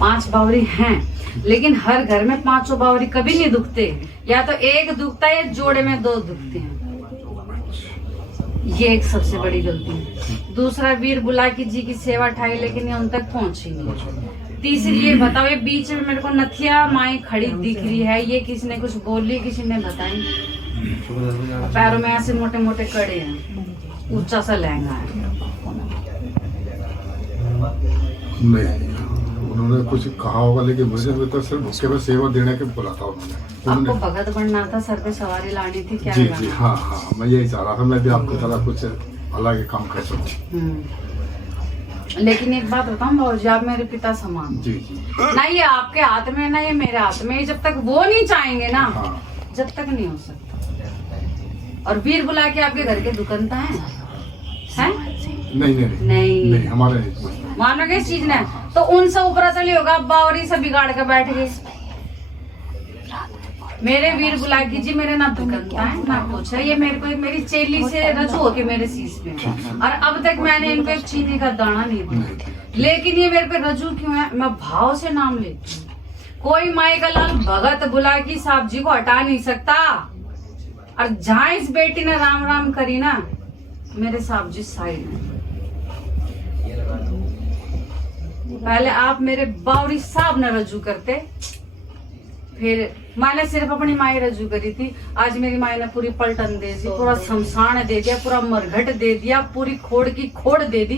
5 बावरी हैं, लेकिन हर घर में 5 बावरी कभी नहीं दुखते। या तो एक दुखता है या जोड़े में 2 दुखते हैं। ये एक सबसे बड़ी गलती है। दूसरा, वीर बुलाकी जी की सेवा ठाई लेकिन ये उन तक पहुंची नहीं। तीसरी, ये बताओ, ये बीच में मेरे को नथिया माई खड़ी दिख रही है, ये किसी ने कुछ बोली, किसी ने बताई। पैरों में ऐसे मोटे मोटे कड़े हैं, ऊंचा सा लहंगा है। नहीं, उन्होंने कुछ कहा होगा, लेकिन मुझे तो सिर्फ उसके बाद सेवा देने के बोला था उन्होंने। आपको भगत बनना था, सर पे सवारी लानी थी, क्या? जी जी, हाँ हाँ, मैं यही चाह रहा था, मैं भी आपकी तरह कुछ अलग ही काम कर सकूं। लेकिन एक बात बताऊं बाबूजी, आप मेरे पिता समान। जी जी, ना ये आपके हाथ में ना ये मेरे हाथ में, जब तक वो नहीं चाहेंगे ना, हाँ। जब तक नहीं हो सकता। और वीर बुला के आपके घर के दुकानता है? नहीं नहीं नहीं, नहीं, हमारे नहीं। मानोगे इस चीज ने? तो उनसे ऊपर चली होगा, बावरी से बिगाड़ के बैठ गए। मेरे वीर बुलाकी जी मेरे ना दुकानता है ना कुछ है, ये मेरे को मेरी चेली से रजू होके मेरे शीश में, और अब तक मैंने इनको एक चीनी का दाना नहीं दिया। लेकिन ये मेरे पे रजू क्यों है? मैं भाव से नाम लेती हूँ। कोई माई का लाल भगत बुलाकी साहब जी को हटा नहीं सकता। और जहाँ इस बेटी ने राम राम करी ना, मेरे साहब जी साइड में। पहले आप मेरे बावरी साहब ने रजू करते, फिर मैंने सिर्फ अपनी माई रजू करी थी। आज मेरी माई ने पूरी पलटन दे दी, पूरा शमशान दे दिया, पूरा मरघट दे दिया, पूरी खोड़ की खोड़ दे दी।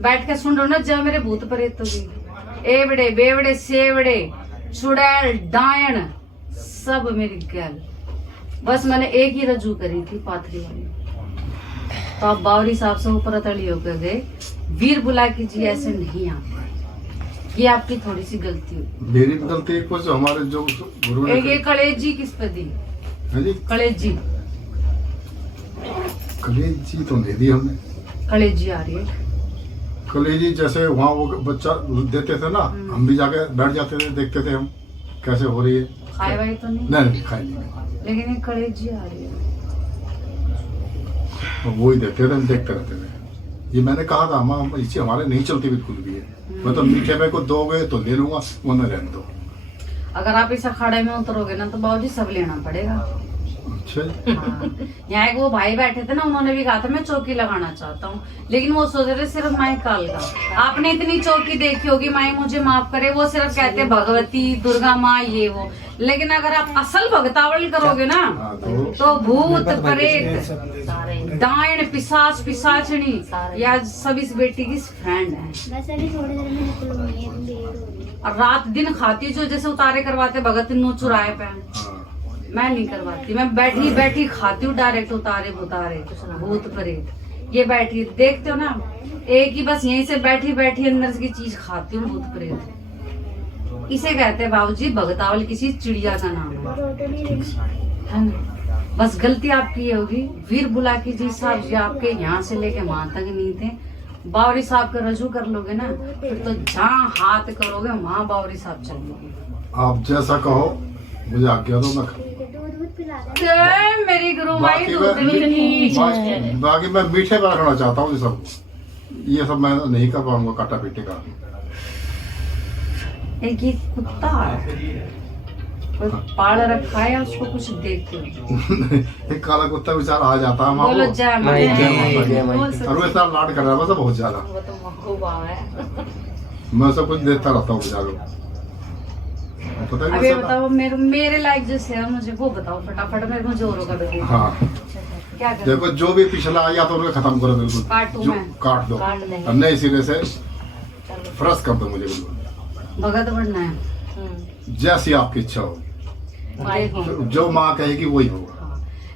बैठ के सुन रहे हो ना, जब मेरे भूत प्रेत तो भी एवड़े बेवड़े सेवड़े चुड़ैल डायन सब मेरी गैल। बस मैंने एक ही रजू करी थी, पाथरी वाली। तो आप बावरी साहब से ऊपर तली होकर गए। वीर बुलाकी जी ऐसे नहीं आते, ये आपकी थोड़ी सी गलती हुई। मेरी भी गलती है कुछ, हमारे जो गुरु ने। ये कलेजी किस पे दी? कलेजी, कलेजी तो नहीं दी हमने। कलेजी आ रही है। कलेजी जैसे वहाँ वो बच्चा देते थे ना, हम भी जाके बैठ जाते थे, देखते थे हम कैसे हो रही है। खाए वाई तो नहीं? नहीं खाई नहीं, लेकिन ये कलेजी आ रही है। तो वो ही देखते थे, हम देखते रहते थे। ये मैंने कहा था, हम इसे हमारे नहीं चलती बिल्कुल भी है। मैं तो मीठे में को दोगे तो ले लूंगा, वरना रहने दो। अगर आप इस अखाड़े में उतरोगे ना तो बाबूजी सब लेना पड़ेगा। अच्छा, हाँ। यहाँ एक वो भाई बैठे थे ना, उन्होंने भी कहा था मैं चौकी लगाना चाहता हूँ, लेकिन वो सोच रहे सिर्फ माई काल का। आपने इतनी चौकी देखी होगी, माई मुझे माफ करे, वो सिर्फ कहते भगवती दुर्गा माँ ये वो। लेकिन अगर आप असल भगतावल करोगे ना, तो भूत प्रेत डायन पिशाच पिशाचनी या सब इस बेटी की फ्रेंड है। और रात दिन खाती जो जैसे उतारे करवाते भगत नो चुराए पे, मैं नहीं करवाती। मैं बैठी बैठी खाती हूँ डायरेक्ट उतारे बुतारे भूत प्रेत। ये बैठी देखते हो ना, एक ही बस यहीं से बैठी बैठी अंदर की चीज खाती हूँ, भूत प्रेत। इसे कहते हैं बाबूजी भगतावल, किसी चिड़िया का नाम है ना। बस गलती आपकी ये होगी, वीर बुलाकी जी साहब जी आपके यहाँ से लेके वहां तक नहीं थे। बावरी साहब का रजू कर लोगे ना, फिर तो जहाँ हाथ करोगे वहाँ बावरी साहब चलोगे। आप जैसा कहो, मुझे आज्ञा दो। मैं मेरी गुरु माई बाकी मैं मीठे पर रखना चाहता हूँ। ये सब मैं नहीं कर पाऊंगा, काटा पीटे का। एक ये कुत्ता है, कोई पाल रखा है, उसको कुछ देखते हो। एक काला कुत्ता बेचारा आ जाता है, बोलो जय माता। और वो इतना लाड कर रहा है बहुत ज्यादा। वो तो महबूबा है। मैं सब कुछ देखता रहता हूँ बेचारों। पता अब ये बताओ, मेरे लायक जो है मुझे वो बताओ फटाफट, मेरे को जोर होगा। हाँ, क्या करें? देखो जो भी पिछला आया तो उनको खत्म करो बिल्कुल, काट दो, और नए सिरे से फ्रेश कर दो मुझे बिल्कुल। भगत बनना है, जैसी आपकी इच्छा हो, जो माँ कहेगी वही होगा।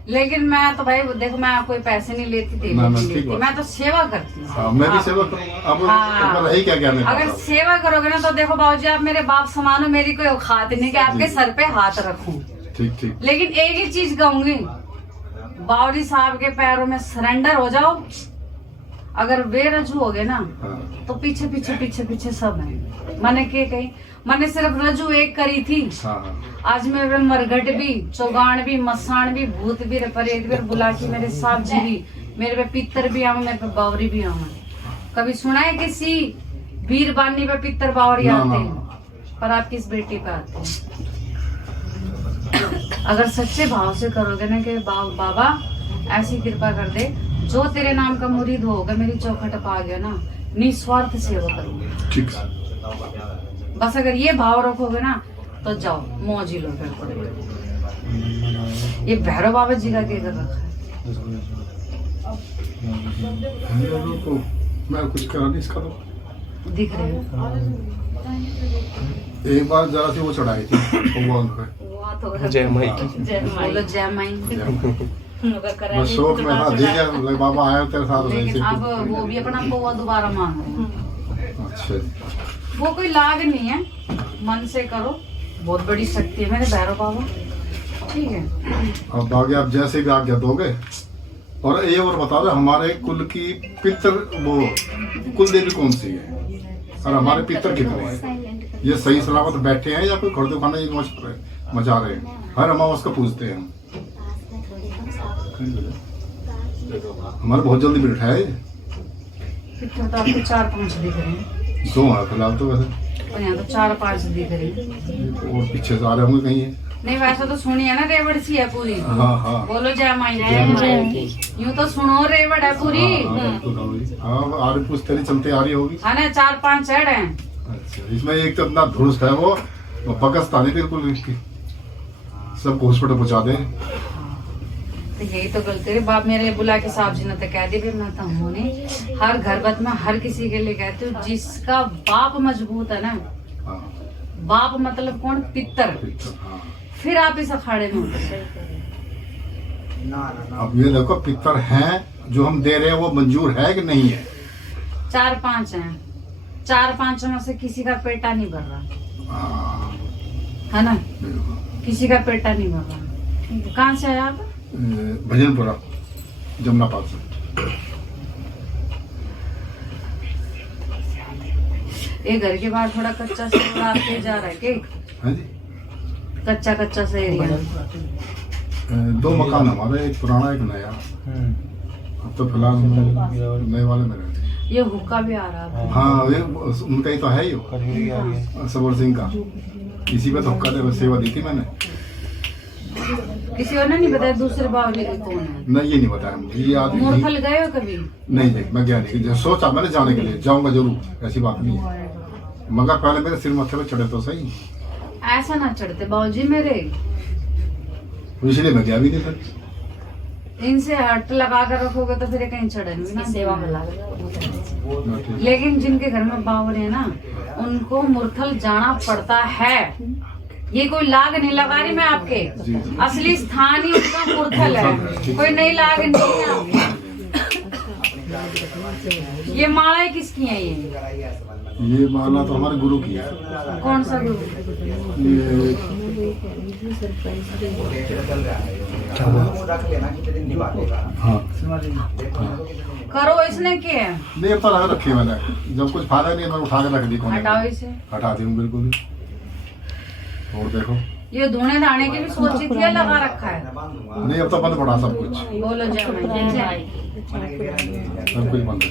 लेकिन मैं तो भाई देखो, मैं कोई पैसे नहीं लेती, मैं तो सेवा करती हूँ। मैं भी सेवा करूँगा। अब रही क्या अगर सेवा करोगे ना तो देखो बाबूजी, आप मेरे बाप समान हो, मेरी कोई औकात नहीं कि आपके सर पे हाथ रखूं। ठीक ठीक। लेकिन एक ही चीज कहूंगी, बावरी साहब के पैरों में सरेंडर हो जाओ। अगर वे रजू हो गए ना, तो पीछे पीछे पीछे पीछे सब है। मैंने क्या कही, मैंने सिर्फ रजू एक करी थी। आज मेरे मरघट भी, चौगान भी, मसान भी, भूत भी, परेत भी, बुलाकी मेरे साहब जी भी, मेरे पे पितर भी आऊं, मेरे पे बावरी भी आऊं। कभी सुना है किसी वीर बानी पे पितर बावरी ना, आते ना, हैं, पर आप किस बेटी पे आते हैं? अगर सच्चे भाव से करोगे ना कि बाबा ऐसी कृपा कर दे, जो तेरे नाम का मुरीद होगा मेरी चौखट पा गया ना, निस्वार्थ सेवा करूंगा। ठीक। बस अगर ये भाव रखोगे ना तो जाओ मौज ही लो। फिर ये भैरव बाबा जी का क्या कर रखा है? तो मैं कुछ करा नहीं इसका, तो दिख रहे हो? एक बार जरा सी वो चढ़ाई थी भगवान पे। जय माई। बोलो जय माई। बस शौक में था, देखा बाबा आए तेरे साथ। लेकिन अब वो भी अपना पौवा दोबारा मांग रहे हैं। अच्छा जी। वो कोई लाग नहीं है, मन से करो, बहुत बड़ी शक्ति है मेरे भैरव बाबा। ठीक है, अब आगे आप जैसे भी आज्ञा दोगे। और ये और बता दो, हमारे कुल की पितर वो कुल देवी कौन सी है और हमारे पितर कितने हैं? ये सही सलामत बैठे हैं या कोई खड़दो खाना ये मचा रहे हैं? हर अमावस को पूछते हैं हम। हमारे बहुत जल्दी बैठा है। पितर तो आपको 4-5 दिख रहे हैं। 2 हैं फिलहाल तो, वैसे और यहाँ तो 4-5 दिख रहे हैं। और पीछे से आ रहे होंगे कहीं। नहीं वैसा तो सुनिए ना, रेवड़ सी है पूरी। हाँ हाँ। बोलो जय माई। यूं तो सुनो, रेवड़ है पूरी। हाँ, आ रही पूछ तेरी चलते आ रही होगी। हाँ ना, 4-5 चढ़ हैं। अच्छा, इसमें एक तो अपना धुरुस्त है वो बकस्ता नहीं बिल्कुल इसकी, सबको हॉस्पिटल पहुंचा दे। तो यही तो गलती है बाप मेरे बुला के साहब जी ने तो कह दी, फिर मैं तो हूँ नहीं। हर घर बत में हर किसी के लिए कहती हूँ, जिसका बाप मजबूत है ना, हाँ, बाप मतलब कौन? पितर। हाँ। फिर आप इस अखाड़े में होते। अब ये देखो, पितर हैं जो हम दे रहे हैं वो मंजूर है कि नहीं है? 4-5 हैं, 4-5 में से किसी का पेटा नहीं भर रहा हाँ, है ना, बिल्कुल। किसी का पेटा नहीं भर रहा। कहाँ से आया आप? भजनपुरा, जमुना पास से। ये घर के बाहर थोड़ा कच्चा सा आते जा रहा है कि हाँ जी। कच्चा सा एरिया। 2 मकान हमारे, एक पुराना एक नया। अब तो फिलहाल नए वाले में रहते हैं। ये हुक्का भी आ रहा है। हाँ, ये उनका ही तो है ही, सबर सिंह का। इसी पे तो हुक्का दे सेवा दी थी मैंने। किसी और ने नहीं बताया दूसरे बावली कौन है? नहीं, ये नहीं बताया मुझे। ये आदमी मुरथल गए हो कभी? नहीं, मैं गया नहीं। सोचा मैंने जाने के लिए, जाऊंगा जरूर, ऐसी बात नहीं है, मगर पहले मेरे सिर मत्थे पे चढ़े तो सही। ऐसा ना चढ़ते बाबूजी मेरे, इसलिए मैं गया भी नहीं फिर। इनसे हट लगा कर रखोगे तो फिर कहीं चढ़ेंगे ना, सेवा में लग। लेकिन जिनके घर में बावरे है ना, उनको मुरथल जाना पड़ता है। ये कोई लाग नहीं लगा रही मैं आपके, असली स्थान ही उनका मुरथल है, कोई नई लाग नहीं है आपकी। ये मालाएं किसकी हैं? ये माला तो हमारे गुरु की है। कौन सा गुरु? ये हाँ, करो इसने क्या है? नहीं, अब तो रखी मैंने, जब कुछ फायदा नहीं है मैं उठा के रख दी। कौन हटाओ इसे, हटा दी हूँ बिल्कुल। और देखो, ये धोने धाने की भी सोची थी या लगा रखा है? नहीं, अब तो बंद पड़ा सब कुछ, बोलो जय माई। सब कुछ बंद है।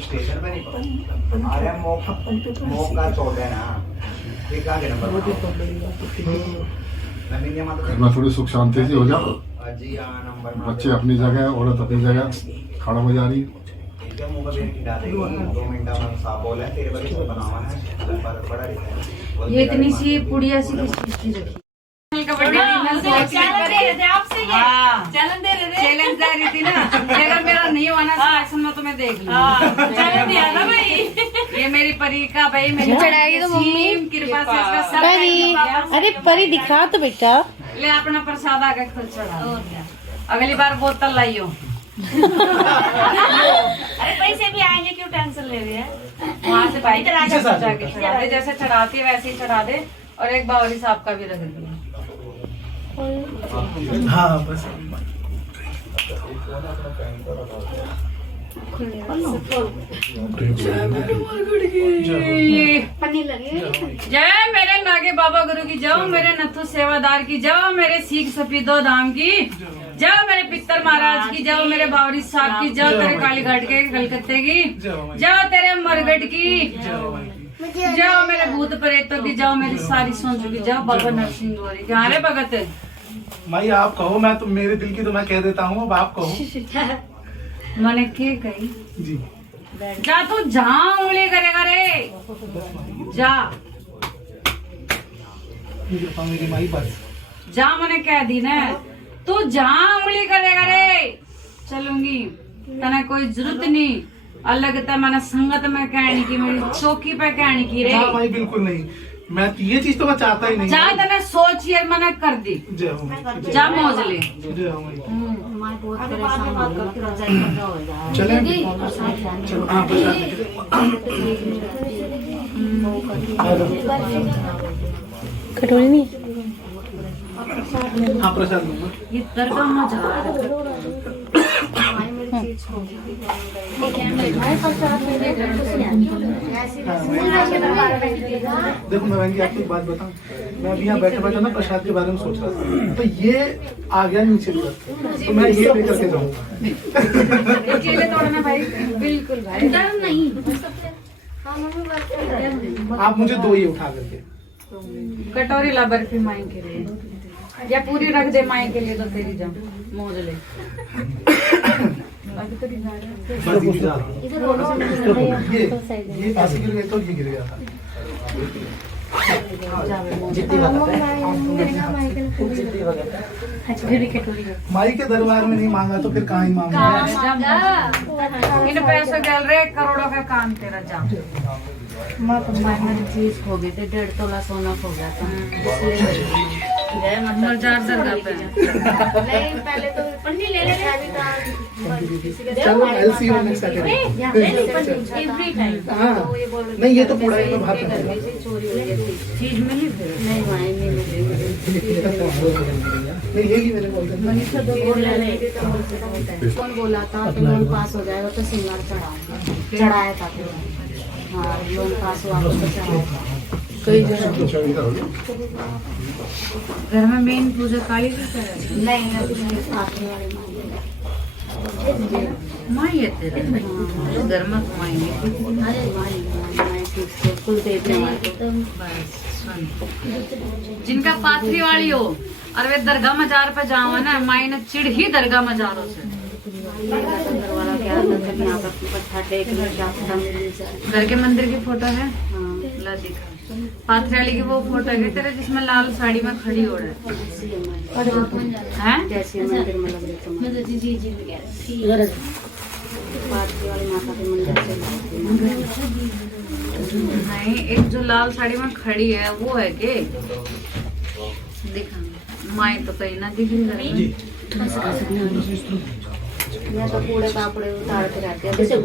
मैं थोड़ी सुख शांति से हो जाओ, बच्चे अपनी जगह, औरत अपनी जगह खड़ा हो जा रही है। ये इतनी सी पुड़िया सी किस चीज की रखी? चैलेंज दे रही थी ना, मेरा नहीं हुआ ना सिलेक्शन में तो मैं देख लूँ। ये मेरी परी का भाई, मेरी चढ़ाई तो मम्मी कृपा से इसका सब परी। अरे परी दिखा तो बेटा, ले अपना प्रसाद आगे खुद चढ़ा। अगली बार बोतल लाइयो। अरे पैसे भी आएंगे, क्यों टेंशन ले रही है? वहाँ से भाई जाके चढ़ा दे, जैसे चढ़ाती है वैसे ही चढ़ा दे। और एक बावली साहब का भी रख दिया। हाँ बस। जय मेरे नागे बाबा गुरु की, जाओ मेरे नथु सेवादार की, जाओ मेरे सीख सफीदो धाम की, जाओ मेरे पितर महाराज की, जाओ मेरे बावरी साहब की, जाओ तेरे कालीघाट के कलकत्ते की, जाओ तेरे मरगढ़ की। जाओ मेरे भूत प्रेतों की, जाओ मेरी सारी सोच की, जाओ बाबा नरसिंह गौरी की। हाँ रे भगत, माई आप कहो, मैं तो मेरे दिल की तो मैं कह देता हूँ, अब आप कहो। मैंने के कही जी जा, तू जहाँ उंगली करेगा रे जा, मेरी माई बस। जा मैंने कह दी ना, तू जहाँ उंगली करेगा रे चलूंगी, तना कोई जरूरत नहीं अलग था मैंने संगत में कहने की, मेरी चौकी पे कहने की रे। हाँ माई बिल्कुल नहीं, मैं ये चीज तो मैं चाहता ही नहीं। जा तने सोच यार मैंने कर दी, जय हो माई, जा मौज ले। जय हो माई। चले चले चलो हाँ प्रसाद। कटोरी नहीं हाँ प्रसाद लूंगा। ये दरगाह मजा आ रहा देखो मैं बहन जी आपको एक बात बताऊं, मैं अभी यहाँ बैठे बैठे ना प्रसाद के बारे में सोच रहा था, तो ये आ गया नीचे की तरफ, तो मैं ये लेकर के जाऊंगा। केले तोड़ना भाई, बिल्कुल भाई डर नहीं। आप मुझे दो ही उठा करके। कटोरी ला बर्फी माई के लिए, या पूरी रख दे माई के लिए, तो तेरी जा मौज ले। बस दीदी जा रहा हूँ। ये पैसे गिर गए तो ये गिर गया था। माई के दरबार में नहीं मांगा तो फिर कहाँ ही मांगा। इन पैसों के रे करोड़ों का काम तेरा जा। मेरी चीज खो गई थी, 1.5 तोला सोना खो गया था, इसलिए मतलब दरगाह पे नहीं पहले तो पन्नी ले लेते चलो एलसी होने सैटरडे। Every time. हाँ नहीं ये तो पूरा एक बात है। चोरी हो गई थी, चीज मिली फिर नहीं माई नहीं मिली। नहीं ये ही मेरे बोल कौन बोला था तो लोन पास हो जाएगा तो सिंगार चढ़ाया था फिर। हाँ लोन पास हुआ तो चढ़ाया था। घर में मेन पूजा काली जी का है। नहीं मैं कुछ नहीं आखिरी वाले माई है तेरे घर में घुमाएंगे। अरे माई ठीक से कुल देवी हमारे को। बस सुन, जिनका पाथरी वाली हो और वे दरगाह मजार पे जाओ ना, माई ने चिड़ ही दरगाह मजारों से। अंदर वाला क्या होता है यहाँ पर पत्थर टेक में क्या पता मिल जाए। घर के मंदिर की फोटो है, हाँ ला दिखा। पाथरी वाली की वो फोटो है तेरे जिसमें लाल साड़ी में खड़ी हो रहा है। जैसे मंदिर में लग रही तो पार्टी वाली माता के मंदिर से नहीं, एक जो लाल साड़ी में खड़ी है वो है के दिखा। माई तो कहीं ना दिख रही। मैं तो कूड़े कापड़े उतारते रहते हैं जैसे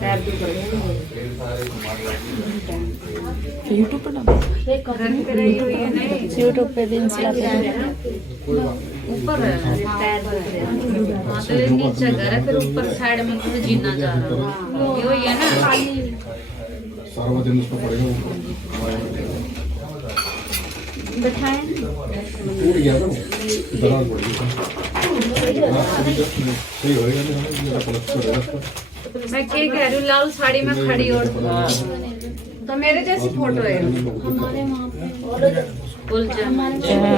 पैर दुख रहे यूट्यूब पर घर पे रही हुई है नहीं, यूट्यूब पे भी इंस्टा पे ऊपर है पैर दुख रहे हाँ, तो ये नीचे घर है, फिर ऊपर साइड में तो जीना जा रहा है। ये वही है ना, सारा वजन उसको पड़ेगा। बैठाए टूट गया था दरार पड़ गई। सही होएगा नहीं मेरा प्लस्तर है उसका। मैं क्या कह रही हूँ, लाल साड़ी में खड़ी और तो मेरे जैसी फोटो है।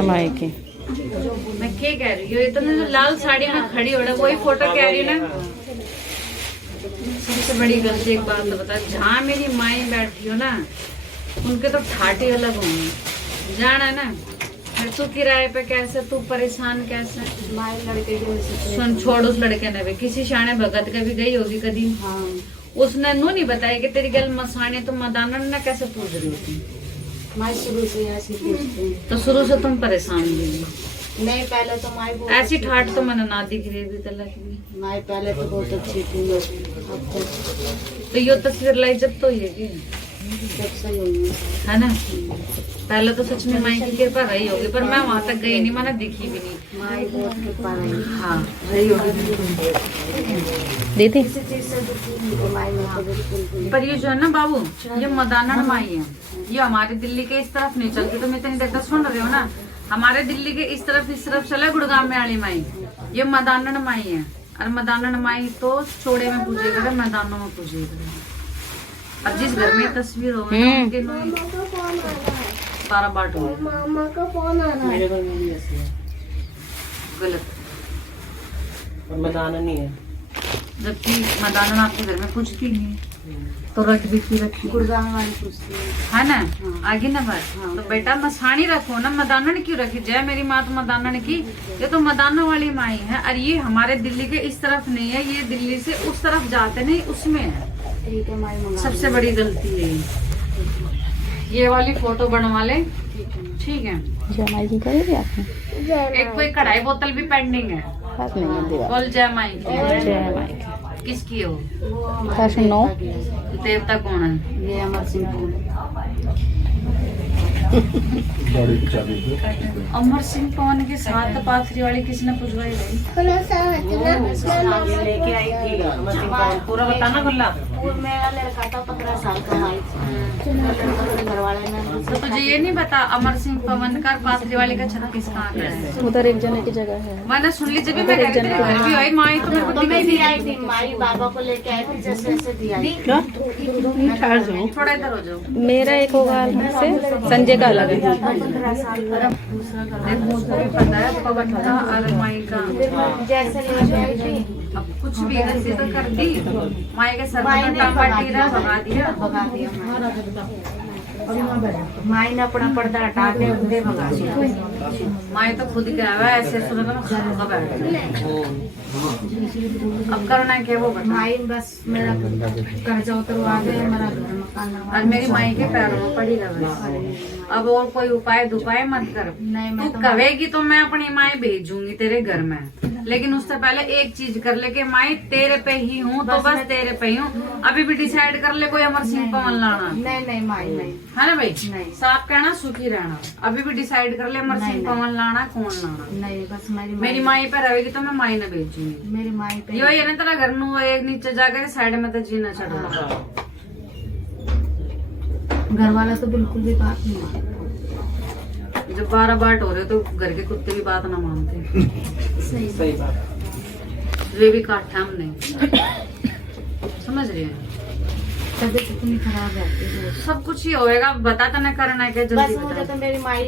माई की मैं क्या कह रही हूँ, इतने जो लाल साड़ी में खड़ी हो रहा है वही फोटो कह रही हूँ ना। सबसे बड़ी गलती एक बात तो बता, जहाँ मेरी माई बैठी हो ना उनके तो ठाटे अलग होंगे, जाना ना। फिर तू किराए पे कैसे, तू परेशान कैसे। माए लड़के की वजह से सुन छोड़ उस लड़के ने भी, किसी शाने भगत का भी गई होगी कभी, हाँ उसने नो नहीं बताया कि तेरी गल मसाने तो मदानन ना कैसे पूछ रही होती। माए शुरू से ऐसी पूछते हैं। तो शुरू से तुम परेशान भी नहीं पहले तो माए बहुत ऐसी ठाट तो मैंने ना दिख रही अभी तक की। माए पहले तो बहुत अच्छी थी, अब तो ये तस्वीर लाई जब तो ये की जब सही हुई है ना। पहले तो सच में माई की कृपा रही होगी, पर मैं वहां तक गई नहीं, मैंने दिखी भी नहीं। माए बहुत कृपा रही। हाँ रही होगी, दीदी किसी चीज से दुखी नहीं थी माए में तो बिल्कुल भी। पर ये जो है ना बाबू, ये मदानन माई है, ये हमारे दिल्ली के इस तरफ नहीं चलती। तुम इतनी देर तक सुन रहे हो ना, हमारे दिल्ली के इस तरफ चले गुड़गांव में वाली माई, ये मदानन माई है। और मदानन माई तो चोड़े में पूजे करे, मैदानों में पूजे करे। अब जिस घर में तस्वीर हो उनके 12 बाट हो मेरे घर में भी ऐसे है गलत। और मदाना नहीं है। जबकि मदाना आपके घर में पूछती नहीं तो रख भी क्यों रखी गुड़गांव वाली पूछती है। है ना, आगे ना बात। तो बेटा मसानी रखो ना, मदानन क्यों रखी? जय मेरी माँ तो मदानन की, ये तो मदाना वाली माई है। और ये हमारे दिल्ली के इस तरफ नहीं है, ये दिल्ली से उस तरफ जाते नहीं, उसमें है। ठीक है माई मंगा सबसे बड़ी गलती है ये वाली फोटो बनवा ले, ठीक है। जमाई की करेगी आपने? एक कोई कढ़ाई बोतल भी पेंडिंग है। हाथ नहीं है दीवार। बोल जय माई की। जय माई की। किसकी हो? फैशन नो। देवता कौन है? ये अमर सिंह अमर सिंह पवन के साथ पाथरी वाली किसने पुजवाई गई? लेके आई थी पूरा बताना खुला। मेरा लड़का था 15 साल का माई घर वाले ने तो तुझे ये नहीं पता अमर सिंह पवन का पाथरी वाली का 36 कहाँ का है? उधर एक जने की जगह है। मैंने सुन ली, जब भी मैं तेरे घर भी आई माई तो मेरे को तो मैं दिखी भी आई थी, माई बाबा को लेके आई थी, जैसे जैसे दिया नहीं। थोड़ा इधर हो जाओ। मेरा एक होगा से संजय का अलग है। 15 साल मुझे भी पता है पवन का और माई का। जैसे लेके आई थी अब कुछ भी ऐसे तो कर दी, माई के सर माई में ने टांगा टीरा भगा दिया। भगा दिया माई ने अपना पर्दा हटा के उधे भगा दिया। माई तो खुद कह रहा है ऐसे सुना तो मैं खा बैठ गई। अब करना क्या वो बता। माई बस मेरा कर्जा उतरवा दे, मेरा घर मकान और मेरी माई के पैरों में पड़ी रहे। अब और कोई उपाय दुपाय मत कर। नहीं, मैं तू कहेगी तो मैं अपनी माई भेजूंगी तेरे घर में, लेकिन उससे पहले एक चीज कर ले कि माई तेरे पे ही हूँ तो बस तेरे पे ही हूँ। अभी भी डिसाइड कर ले कोई अमर सिंह पवन लाना नहीं माई नहीं है ना भाई? नहीं। साफ कहना सुखी रहना। अभी भी डिसाइड कर ले अमर सिंह पवन लाना कौन लाना। नहीं बस मेरी माई पे रहेगी तो मैं माई ने भेजूंगी। मेरी माई पे यो ये ना तेरा घर नु एक नीचे जाकर साइड में तो जीना चढ़ा। घर वाला तो बिल्कुल भी बात नहीं मानता। जब 12 बाट हो रहे तो घर के कुत्ते भी बात ना मानते। सही बात। वे भी काटा हमने, समझ रही है? तबीयत इतनी खराब रहती है। सब कुछ ही होएगा, बता तो नहीं करना है क्या? बस जल्दी मुझे बता। तो मेरी माई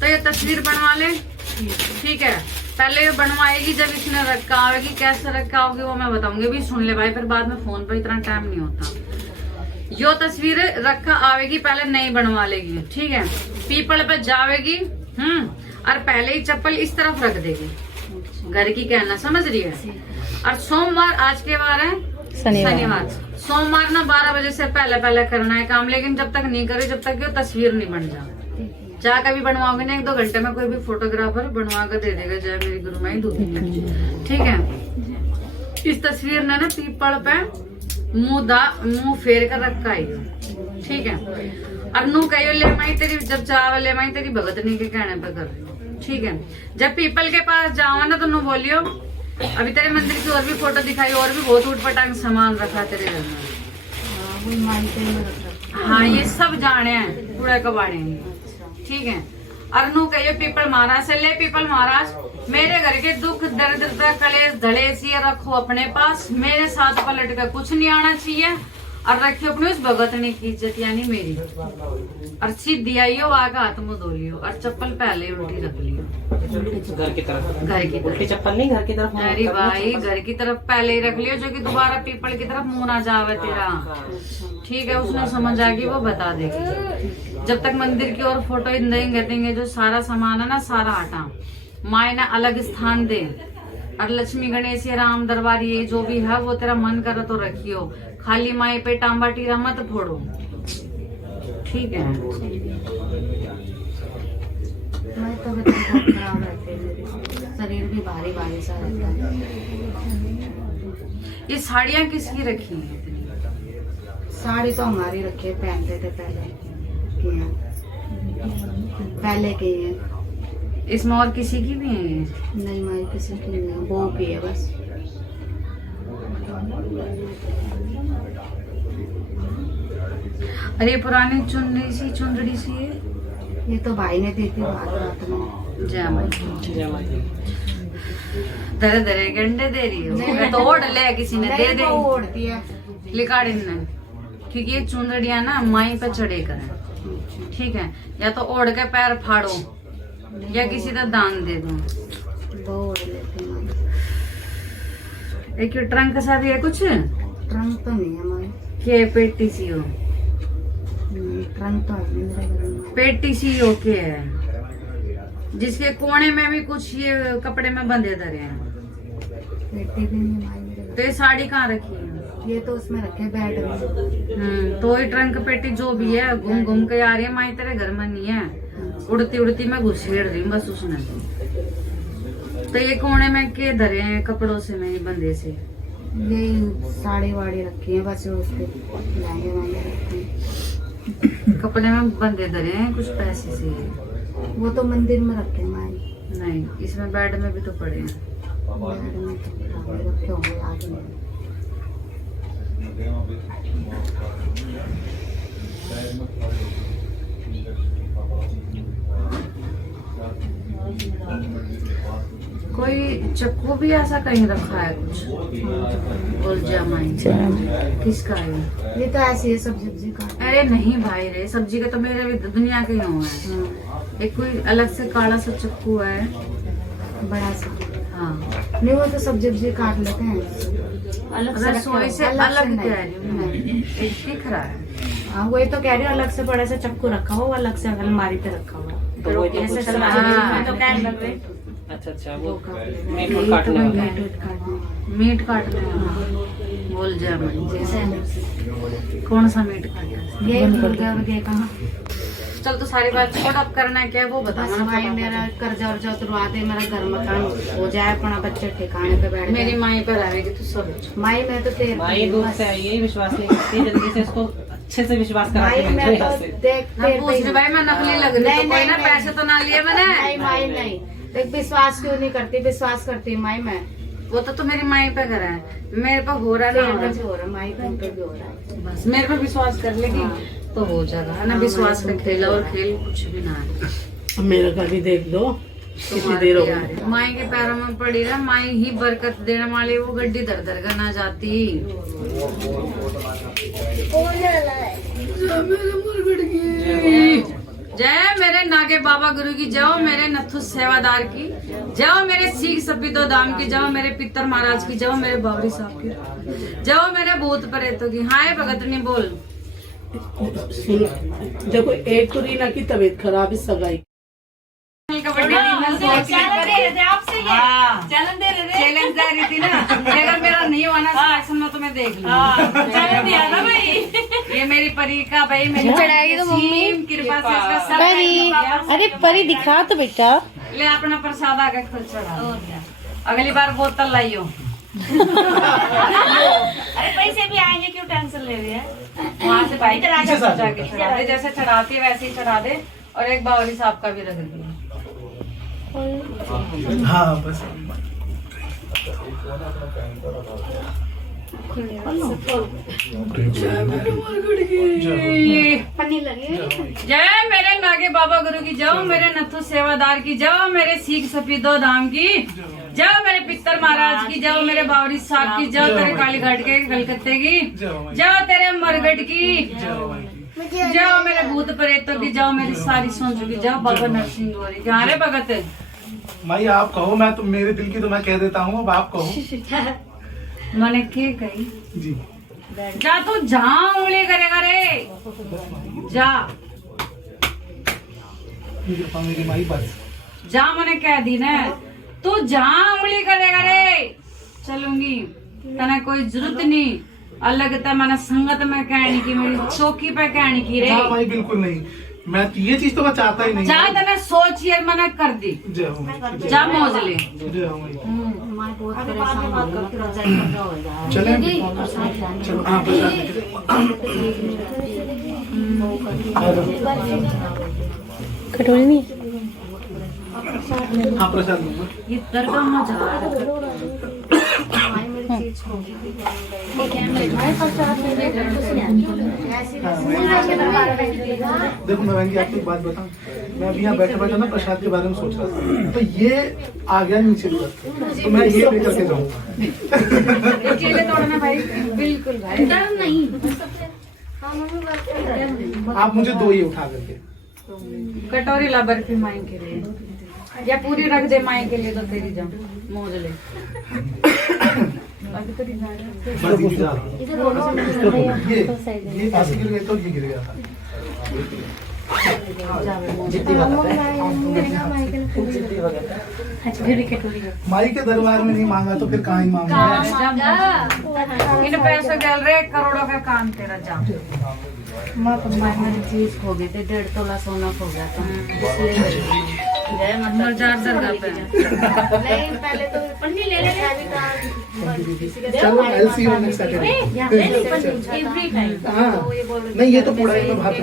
तो ये तस्वीर बनवा ले, ठीक है। पहले ये बनवाएगी, जब इसने रखा होगी, कैसे रखा होगी वो मैं बताऊंगी। भी सुन ले भाई, फिर बाद में फोन पर इतना टाइम नहीं होता। यो तस्वीर रखा आवेगी, पहले नहीं बनवा लेगी, ठीक है। पीपल पे जावेगी, और पहले ही चप्पल इस तरफ रख देगी, घर की कहना, समझ रही है? और सोमवार, आज के बार है शनिवार, सोमवार ना 12 बजे से पहले करना है काम। लेकिन जब तक नहीं करे, जब तक ये तस्वीर नहीं बन जाए, जा कभी बनवाओगे ना 1-2 घंटे में कोई भी फोटोग्राफर बनवा कर दे देगा। जय मेरी गुरु माई दूध, ठीक है। इस तस्वीर ने ना पीपल पे मुंह फेर कर रखा है, ठीक है। और नू कहो ले माई तेरी, जब चावल ले माई तेरी भगतनी के कहने पे कर, ठीक है। जब पीपल के पास जाओ ना तो नू बोलियो अभी तेरे मंदिर की और भी फोटो दिखाई, और भी बहुत उठपटांग सामान रखा तेरे घर में। वो माई पे ही रख रखा। हाँ, ये सब जाने हैं, कूड़े कबाड़े, ठीक है। और नू कहियो पीपल महाराज से, ले पीपल महाराज मेरे घर के दुख दर्द कलेश धलेश ये रखो अपने पास, मेरे साथ पलट कर कुछ नहीं आना चाहिए। और रखियो अपनी उस भगतनी की इज्जत, यानी मेरी। और सीधी आइयो, आगे हाथ मुंह धो लियो, और चप्पल पहले उल्टी रख लियो, घर की तरफ। घर की उल्टी चप्पल नहीं, घर की तरफ। अरे भाई, घर की तरफ पहले ही रख लियो, जो कि दोबारा पीपल की तरफ मुंह ना जावे तेरा, ठीक है। उसने समझ आएगी, वो बता देगी। जब तक मंदिर की और फोटो देंगे, जो सारा सामान है ना सारा हटा, माए ना अलग स्थान दे। और लक्ष्मी गणेश राम दरबारी ये जो भी है वो तेरा मन करे तो रखियो, खाली माए पे टांबा टीरा मत फोड़ो, ठीक है। मैं तो बहुत खराब रहती है, मेरी शरीर भी भारी भारी सा रहता है। ये साड़ियाँ किसकी रखी है? साड़ी तो हमारी रखी है, पहनते थे पहले की है। इसमें और किसी की भी है? नहीं माई किसी की नहीं है, वो की है बस। अरे पुरानी चुंदड़ी सी है, ये तो भाई ने दी थी रात में। जय माई। धरे धरे गंडे दे रही हो, तो ओढ़ ले, किसी ने दे दे, ओढ़ती है लिकाड़ी ने क्योंकि ये चुंदड़िया ना माई पे चढ़े कर, ठीक है, या तो ओढ़ के पैर फाड़ो या किसी का दान दे दो। वो ओढ़ लेते हैं माई। एक ये ट्रंक सा भी है कुछ, ट्रंक तो नहीं है माई, के पेटी सी हो, ट्रंक तो है मेरे घर में। पेटी सी हो के है, जिसके कोने में भी कुछ ये कपड़े में बंधे धरे हैं। पेटी भी नहीं माई मेरे घर तो ये साड़ी कहाँ रखी है? में। ये तो उसमें रखे बेड में। तो ये ट्रंक पेटी जो भी है घूम घूम के आ रही है माई, तेरे घर में नहीं है, उड़ती उड़ती मैं घुसेड़ रही हूँ बस उसने। तो ये कोने में के धरे हैं कपड़ों से नहीं बंधे से? यही साड़ी वाड़ी रखी है बस, उसके लहंगे वहंगे रखे हैं। कपड़े में बंधे धरे हैं कुछ पैसे से। वो तो मंदिर में रखे हैं माई। नहीं, इसमें बेड में भी तो पड़े हैं। बेड में तो रखे होंगे याद नहीं। कोई चक्कू भी ऐसा कहीं रखा है कुछ? बोल जा माई, किसका है? ये तो ऐसी है सब्जी का। अरे नहीं भाई रे, सब्जी का तो मेरे भी दुनिया के ही है। एक कोई अलग से काला सा चक्कू है, बड़ा सा। हाँ, नहीं वो तो सब्जी काट लेते हैं अलग से। रसोई से अलग कह रही हूँ मैं, एक दिख रहा है। हाँ वही तो कह रही हूँ, अलग से बड़ा सा चक्कू रखा हुआ, अलग से अलमारी पे रखा हुआ। तो वो तो ऐसे कुछ सब्जी हाँ। में तो क्या लग रहे? अच्छा अच्छा, वो मीट यही काटने तो वाला। मीट काटना। मीट काटने वाला। बोल जा माई, जैसे कौन सा मीट काटा? ये मुर्गा वगैरह कहाँ? चल तो सारी बात छोड़, अब करना है क्या है वो बता। बस भाई मेरा कर्जा वर्जा उतरवा दे, मेरा घर मकान हो जाए, अपना बच्चे ठिकाने पे बैठ मेरी जाए। माई पर आएगी तो सब। माई मैं तो तेरे माई दूर से आई है, विश्वास नहीं करती, जल्दी से इसको अच्छे से विश्वास करा माई के भेजो मैं यहाँ तो से। देख ना पूछ रही भाई, मैं नकली लग रही नहीं, तो कोई नहीं, ना नहीं। पैसे तो ना लिए मैंने। नहीं माई नहीं, देख विश्वास क्यों नहीं करती? विश्वास करती हूँ माई मैं। वो तो मेरी माई पे करा है, मेरे पे हो रहा है तेरे ना। पे भी हो रहा है, माई पे भी हो रहा है। बस मेरे पे विश्वास कर लेगी तो हो जाएगा, है ना। विश्वास का खेल और खेल कुछ भी ना है। मेरा का भी देख दो, कितनी देर हो गई। माई के पैरों में पड़ी रहा, माई ही बरकत देने वाली, वो गड्डी दर दर कर ना जाती। जय मेरे नागे बाबा गुरु की, जय मेरे नथु सेवादार की, जय मेरे सीख सपीदो दाम की, जय मेरे पितर महाराज की, जय मेरे बावरी साहब की, जय मेरे भूत प्रेतों की। हाय भगत नहीं बोल। देखो एक तो रीना की तबीयत खराब है, सगाई कबड्डी चैलेंज दे रही थी ना, अगर मेरा नहीं होना सिलेक्शन में तो मैं देख लूँ। ये मेरी परी का भाई, मेरी चढ़ाएगी तो मम्मी। असीम कृपा से इसका सब परी, अरे परी दिखा तो बेटा। ले अपना प्रसाद आके खुद चढ़ा। अगली बार बोतल लाइयो। अरे पैसे भी आएंगे, क्यों टेंशन ले रही है? वहाँ से भाई जाके चढ़ा दे, जैसे चढ़ाती है वैसे ही चढ़ा दे। और एक बावरी साहब का भी रख दिया। हाँ बस पन्नी लगी जय मेरे नागे बाबा गुरु की, जय मेरे नथु सेवादार की, जय मेरे सीख सफीदो धाम की, जय मेरे पितर महाराज की, जय मेरे बावरी साहब की, जय तेरे कालीघाट के कलकत्ते की, जय तेरे मरगढ़ की, जय मेरे भूत प्रेतों की, जय मेरी सारी सोचों की, जय बाबा नरसिंह गौरी की। अरे भगत माई आप कहो, मैं तो मेरे दिल की तो मैं कह देता हूँ, अब आप कहो। मैंने के कही जी जा, तू जहाँ उंगली करेगा रे जा, मेरी माई बस जा, मैंने कह दी ना, तू जहाँ उंगली करेगा रे चलूंगी, तना कोई जरूरत नहीं। अलग था मैंने संगत में कहने की, मेरी चौकी पे कहने की रे। हाँ माई बिल्कुल नहीं, मैं ये चीज तो मैं चाहता ही नहीं। जा तने सोच यार, मैंने कर दी, जय हो माई, जा मौज ले। जय हो माई। माई बहुत परेशान हो गई। चले चलो, हाँ कटोरी नहीं हाँ प्रसाद लूंगा। ये दरगाह में जा देखो मैं बहन जी आपको एक बात बताऊं, मैं अभी यहाँ बैठे बैठे ना प्रसाद के बारे में सोच रहा था, तो ये आ गया नीचे की, तो मैं ये लेकर के जाऊंगा। केले तोड़ना भाई, बिल्कुल भाई, डर नहीं। आप मुझे दो ही उठा करके। कटोरी ला बर्फी माई के लिए, या पूरी रख दे माई के लिए तो तेरी जा मौज ले। बस ये जा रहा है। ये ऐसे गिर गए तो ये गिर गया था। माई के दरबार में नहीं मांगा तो फिर कहाँ ही मांगा। इन पैसों गल रहे करोड़ों का काम तेरा जा। मेरी चीज खो गई थी, 1.5 तोला सोना खो गया था, मतलब जार दरगाह पे नहीं पहले तो पन्नी ले लेते चलो एलसी होने सैटरडे। Every time. हाँ नहीं ये तो पूरा ही बात है।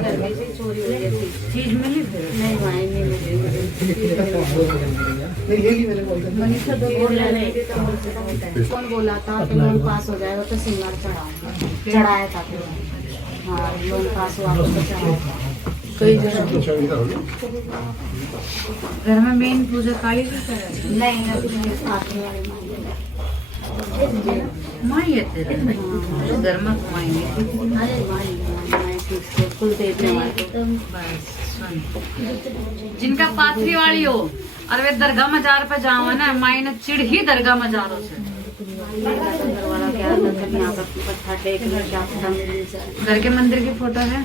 चोरी हो गई थी, चीज मिली फिर। नहीं भाई नहीं मिली। नहीं यही मैंने बोल कौन बोला था कि लोन पास हो जाएगा तो सिंगार चढ़ाया था फिर। हाँ लोन पास हुआ तो चढ़ाया था। घर में मेन पूजा काली की तरह नहीं अभी आखिरी वाले माई है तेरे तो घर में घुमाएंगे। अरे भाई कुल देते हैं बस सुन, जिनका पाथरी वाली हो और वे दरगाह मजार पे जाओ ना, माई ने चिड़ ही दरगाह मजारों से। वाला क्या यहाँ पर पत्थर टेक घर के मंदिर की फोटो है,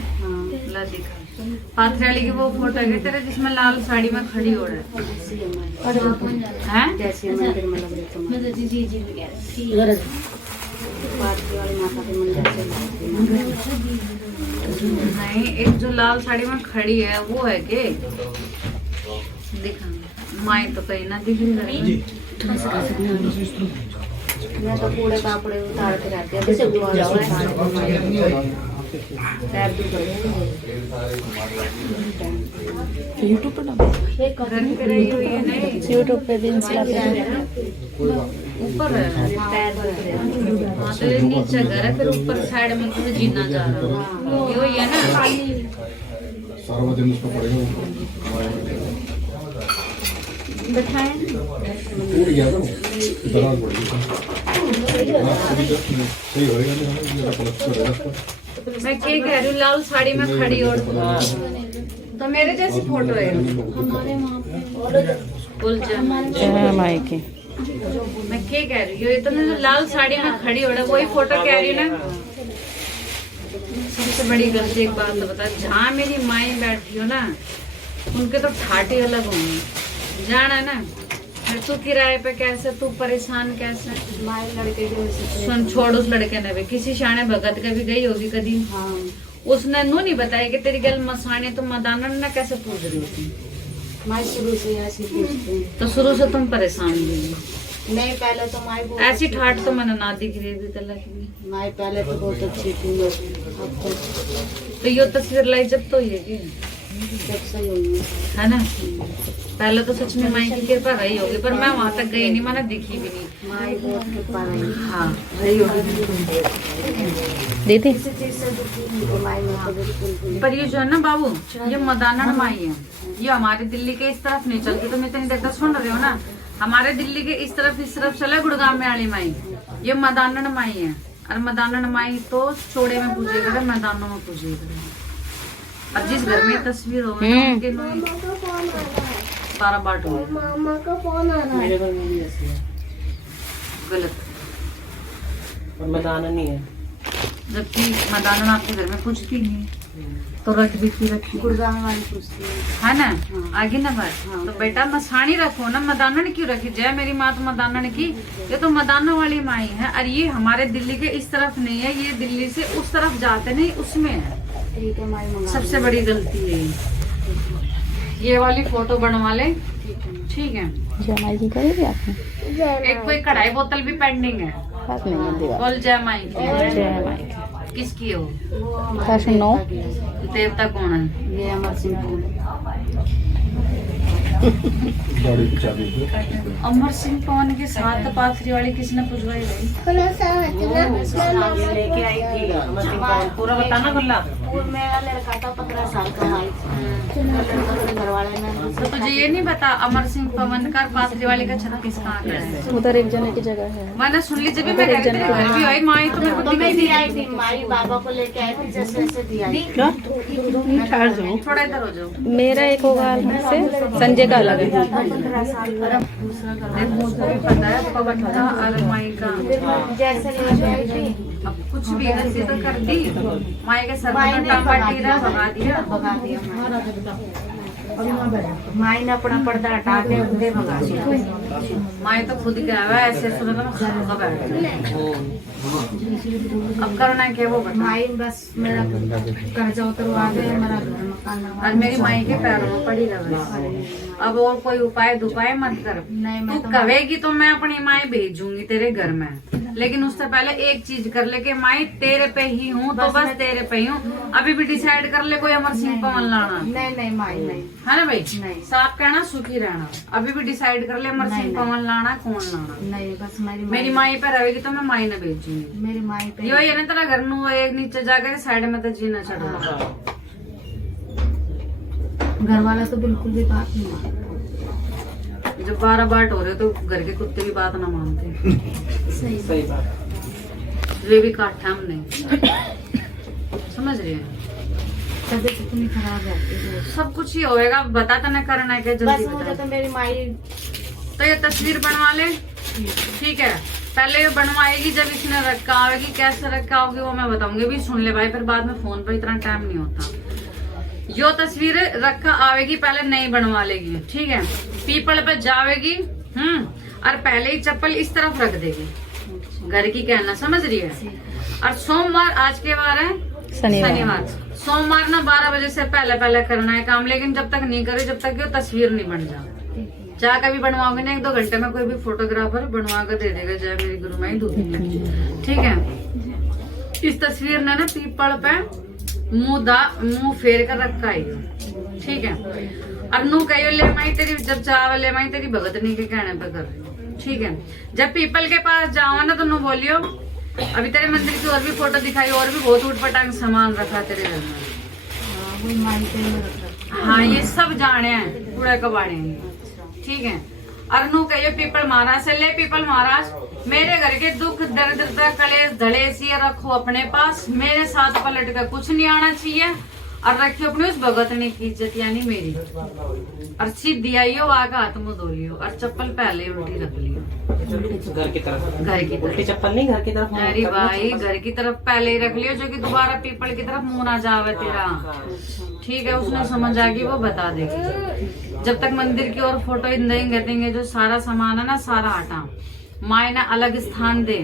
ला दिखा। पाथरी वाली की वो फोटो है तेरे जिसमें लाल साड़ी में खड़ी हो रहा है। जैसे मंदिर में लग रही पार्टी वाली माता के मंदिर से नहीं, एक जो लाल साड़ी में खड़ी है वो है के दिखा। माई तो कहीं ना दिख रही है। मैं तो कूड़े कापड़े उतारते रहती है। यूट्यूब पर घर पे रही हुई है नहीं, यूट्यूब पे दिन से ऊपर है। हाँ तो ये नीचे घर है, फिर ऊपर साइड में तुझे जीना जा रहा है। ये वही है ना। सार्वजनिक उसमें पड़ेगा बैठाए टूट गया था दरार पड़ गई सही होएगा नहीं मेरा प्लास्टर है इसका। मैं क्या कह रही हूँ, लाल साड़ी में खड़ी और तो मेरे जैसी फोटो है। बोल जा माई के मैं क्या कह रही हूँ, ये तो जो लाल साड़ी में खड़ी हो रहा है वही फोटो कह रही है ना। सबसे बड़ी गलती एक बात तो बता, जहाँ मेरी माई बैठी हो ना उनके तो ठाटे अलग होंगे, जाना है ना। फिर तू किराए पे कैसे, तू परेशान कैसे। माए लड़के जो सुन छोड़ उस लड़के ने भी किसी शाने भगत का भी गई होगी कभी, हाँ उसने नो नहीं बताया कि तेरी गल मसाने तो मदानन ना कैसे पूछ रही होती। माई शुरू से ऐसी पूछते हैं। तो शुरू से तुम परेशान हुई। नहीं पहले तो माई बहुत ऐसी ठाट तो मैंने ना दिख रही थी तलक भी। माई पहले तो बहुत अच्छी थी, अब तो ये तस्वीर लाई जब तो ये की जब सही हुई है ना। पहले तो सच में माई की कृपा रही होगी, पर मैं वहां तक गई नहीं, मैंने दिखी भी नहीं। माई बहुत कृपा रही। हाँ रही होगी। दीदी किसी चीज से दुखी नहीं थी माई में तो बिल्कुल भी। पर ये जो है ना बाबू, ये मदानन माई है, ये हमारे दिल्ली के इस तरफ नहीं चलती। तो मैं इतनी देर तक सुन रही हूँ ना, हमारे दिल्ली के इस तरफ चले गुड़गांव में वाली माई, ये मदानन माई है। और मदानन माई तो चौड़े में पूजे करे, मैदानों में पूजे करे। अब जिस घर में तस्वीर हो उनके 12 बाट हो मेरे घर में भी ऐसी है, गलत। पर मदाना नहीं है। जबकि मदानन आपके घर में पूछती नहीं, तो रख देती रखी गुड़गांव वाली पूछती है। है ना। आगे ना बात। तो बेटा मसानी रखो ना, मदानन क्यों रखी। जय मेरी माँ तो मदानन की, ये तो मदानों वाली माई है। और ये हमारे दिल्ली के इस तरफ नहीं है, ये दिल्ली से उस तरफ जाते नहीं, उसमें है। ठीक है माई मंगा सबसे बड़ी गलती है ये वाली फोटो बनवा ले, ठीक है। जय माई की करेगी आपने? एक कोई कढ़ाई बोतल भी पेंडिंग है। बात नहीं है दीवार। बोल जय माई की। जय माई की। किसकी हो, फैशन नो देवता कौन है। ये अमर सिंह गाड़ी की चाबी को अमर सिंह पवन के साथ पाथरी वाली किसने पुजवाई गई। लेके आई थी पूरा बताना खुला। वो मेरा लड़का था 15 साल का भाई घर वाले ने तो तुझे ये नहीं पता अमर सिंह पवनकर पाथरी वाले का छत किसका आता है? उधर एक जने की जगह है। मैंने सुन ली जब भी मैं घर भी आई माई तो मेरे को तो मैं भी आई थी, माई बाबा को लेके आई थी, जैसे जैसे दी आई थोड़ा इधर हो जाओ। मेरा एक होगा से संजय का अलग है। 15 साल का मुझे भी पता है पवन का और माई का। जैसे लेके आई थी अब कुछ भी गलती तो कर दी, माई के सर माई में ने टापा टीरा भगा दिया। भगा दिया माई ने अपना पर्दा हटा के उधर भगा दिया। माई तो खुद क्या है ऐसे सुना तो मैं खा बैठ गई। अब करना क्या वो बता। माई बस मेरा कर्जा उतरवा दे, मेरा घर मकान और मेरी माई के पैरों में पड़ी रहे। अब और कोई उपाय दुपाय मत कर। नहीं, मैं तू कहेगी तो मैं अपनी माई भेजूंगी तेरे घर में, लेकिन उससे पहले एक चीज कर ले कि माई तेरे पे ही हूँ तो बस तेरे पे ही हूँ। अभी भी डिसाइड कर ले कोई अमर सिंह पवन लाना नहीं नहीं माई नहीं है ना भाई? नहीं। साफ कहना सुखी रहना। अभी भी डिसाइड कर ले अमर सिंह पवन लाना कौन लाना। नहीं बस मेरी माई पे रहेगी तो मैं माई ने भेजूंगी। मेरी माई पे यो ये ना तेरा घर नु एक नीचे जाकर साइड में तो जीना चढ़ा। घर वाला तो बिल्कुल भी बात नहीं मानता। जब 12 बाट हो रहे तो घर के कुत्ते भी बात ना मानते। सही बात। ये भी काटा हमने, समझ रही है? तबीयत इतनी खराब रहती है। सब कुछ ही होएगा, बता तो ना करना है क्या बस जल्दी मुझे बता। तो मेरी माई तो ये तस्वीर बनवा ले, ठीक है? पहले ये बनवाएगी, जब इसने रखा होगी कैसे रखा होगी वो मैं बताऊंगी। भी सुन ले भाई, फिर बाद में फोन पर इतना टाइम नहीं होता। यो तस्वीर रखा आवेगी पहले नहीं बनवा लेगी, ठीक है? पीपल पे जावेगी और पहले ही चप्पल इस तरफ रख देगी, घर की कहना, समझ रही है? और सोमवार, आज के बार है शनिवार, सोमवार ना 12 बजे से पहले पहले करना है काम। लेकिन जब तक नहीं करे, जब तक ये तस्वीर नहीं बन जा, जा कभी बनवाओगे ना 1-2 घंटे में कोई भी फोटोग्राफर बनवा कर दे देगा। जय मेरी गुरु माई दूध, ठीक है? इस तस्वीर ने ना पीपल पे मुंह फेर कर रखा है, ठीक है? अब नू कहियो ले माई तेरी, जब चावल ले माई तेरी भगतनी के कहने पे कर रही हूँ, ठीक है? जब पीपल के पास जाओ ना तो नू बोलियो अभी तेरे मंदिर की और भी फोटो दिखाई, और भी बहुत उठपटांग सामान रखा तेरे घर में। वही माई पे में रख रखा। हाँ, ये सब जाने हैं, कूड़े कबाड़े हैं, ठीक है? अरनू कहियो पीपल महाराज से, ले पीपल महाराज मेरे घर के दुख दर्द कलेश धड़ेस ये रखो अपने पास, मेरे साथ पलट कर कुछ नहीं आना चाहिए। और रखियो अपनी उस भगतनी की इज्जत यानी मेरी। और सीध दिया आगे हाथ मुंह धो लियो और चप्पल पहले उल्टी रख लियो घर की तरफ। घर की उल्टी तरफ। चप्पल नहीं, घर की तरफ। अरे भाई घर की तरफ पहले ही रख लियो, जो कि दोबारा पीपल की तरफ मुंह ना जावे तेरा, ठीक है? उसने समझ आ गई, वो बता देगी। जब तक मंदिर की और फोटो देंगे जो सारा सामान है ना सारा हटा, माए ना अलग स्थान दे।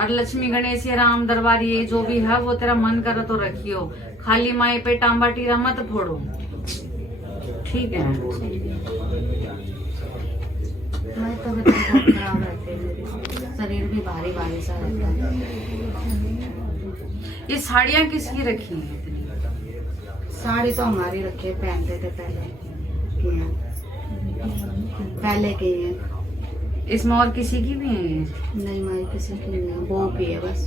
और लक्ष्मी गणेश या राम दरबार ये जो भी है वो तेरा मन करे तो रखियो, खाली माए पे टांबा टीरा मत फोड़ो, ठीक है? मैं तो बहुत खराब रहती है, मेरी शरीर भी भारी भारी सा रहता है। ये साड़ियाँ किसकी रखी हैं इतनी? साड़ी तो हमारी रखी है, पहनते थे पहले की है। इसमें और किसी की भी है ये? नहीं माई किसी की नहीं है, वो की है बस।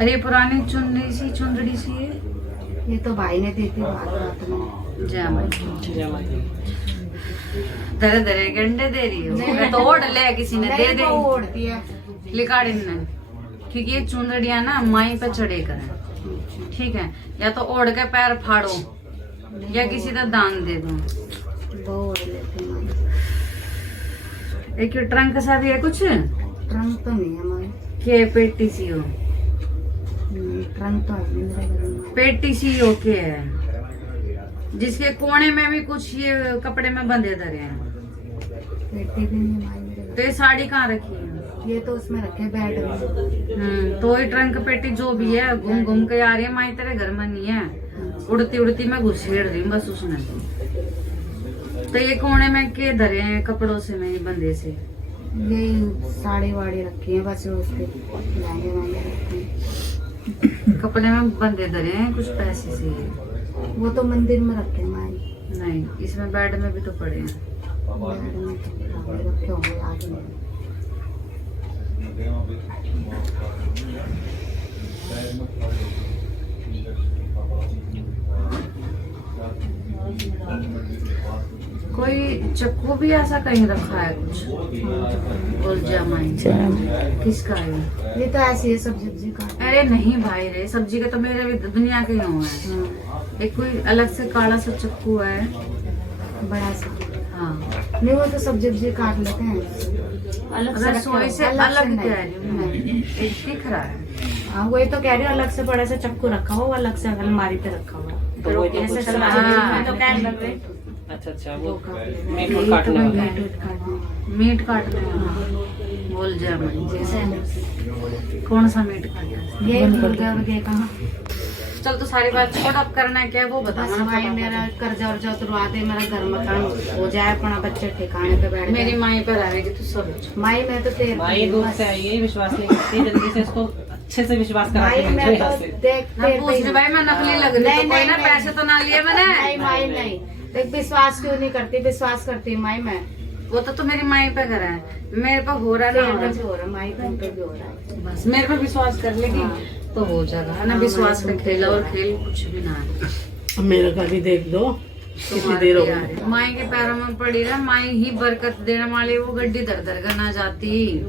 अरे पुरानी चुंदड़ी सी है, ये तो भाई ने दी थी रात में। जय माता। जय माता। धरे धरे गंडे दे रही हो, मैं तो ओढ़ ले किसी ने दे दे, ओढ़ती है। लिकाड़ी ने, क्योंकि ये चुंदड़िया ना माई पे चढ़े कर, ठीक है? या तो ओढ़ के पैर फाड़ो या किसी का दान दे दो। वो ओढ़ लेती है। एक ट्रंक सा भी है कुछ, ट्रंक तो नहीं है माई, के पेटी सी हो, ट्रंक तो है मेरे घर में। पेटी सी हो के है, जिसके कोने में भी कुछ ये कपड़े में बंधे धरे हैं। पेटी भी नहीं है माई मेरे घर। तो ये साड़ी कहाँ रखी है? ये तो उसमें रखे बेड में। तो ये ट्रंक पेटी जो भी है घूम घूम के आ रही है माई, तेरे घर में नहीं है। उड़ती उड़ती मैं घुसेड़ रही हूँ बस उसने। तो ये कोने में के धरे हैं कपड़ों से में बंधे से? ये साड़ी वाड़ी रखी है बस, उसके लहंगे वहंगे रखे हैं। कपड़े में बंधे धरे हैं कुछ पैसे से। वो तो मंदिर में रखे हैं माई। नहीं, इसमें बेड में भी तो पड़े हैं। बेड में तो रखे होंगे, याद नहीं। चक्कू भी ऐसा कहीं रखा है कुछ बोल जामाई किसका है? ये तो ऐसी है सब्जी का। अरे नहीं भाई रे, सब्जी का तो मेरे भी दुनिया के हुआ है। एक कोई अलग से काला सा चक्कू है बड़ा सा। हाँ, नहीं वो तो सब्जी काट लेते हैं अलग से रसोई से अलग अलग से कह रही हूँ मैं। एक दिख रहा है। हाँ वही तो कह रही हूँ, अलग से बड़ा सा चक्कू रखा हुआ, अलग से अलमारी पे रखा हुआ। तो वही तो ऐसे कुछ अलमारी हाँ। में तो क्या लग रहे अच्छा अच्छा वो मीट यही काटने तो वाला मीट वीट काटना। मीट काटने वाला बोल जामाई। जैसे कौन सा मीट काटना? ये मुर्गा वगैरह कहाँ। चल तो सारी बात छोड़, अब करना है क्या है वो बता। बस भाई मेरा कर्जा वर्जा उतरवा दे, मेरा घर मकान हो जाए, अपना बच्चे ठिकाने पे बैठ मेरी जाए। माई पर आएगी तो सब अच्छा। माई मैं तो तेरे माई दूर से आई है, विश्वास नहीं करती, जल्दी से इसको अच्छे से विश्वास करा भाई के मैं भेजो तो यहाँ से। देख ना पूछ रही भाई, मैं नकली लग रही नहीं, तो कोई ना नहीं, पैसे तो ना लिए मैंने। नहीं माई नहीं देख, विश्वास क्यों नहीं करती, विश्वास करती माई मैं। वो तो मेरी माई पे करा है, मेरे पे हो रहा है ना हो रहा हो रहा माई पे भी हो रहा है। है। बस मेरे पे विश्वास कर लेगी हाँ। तो हो जाएगा, है ना। हाँ, विश्वास माई का पे खेल और हो खेल कुछ भी ना है। मेरा का भी देख दो कितनी तुम्हारी देर हो यार है। माई के पैरों में पड़ी रहा, माई ही बरकत देने वाली, वो गड्डी दर दर का ना जाती।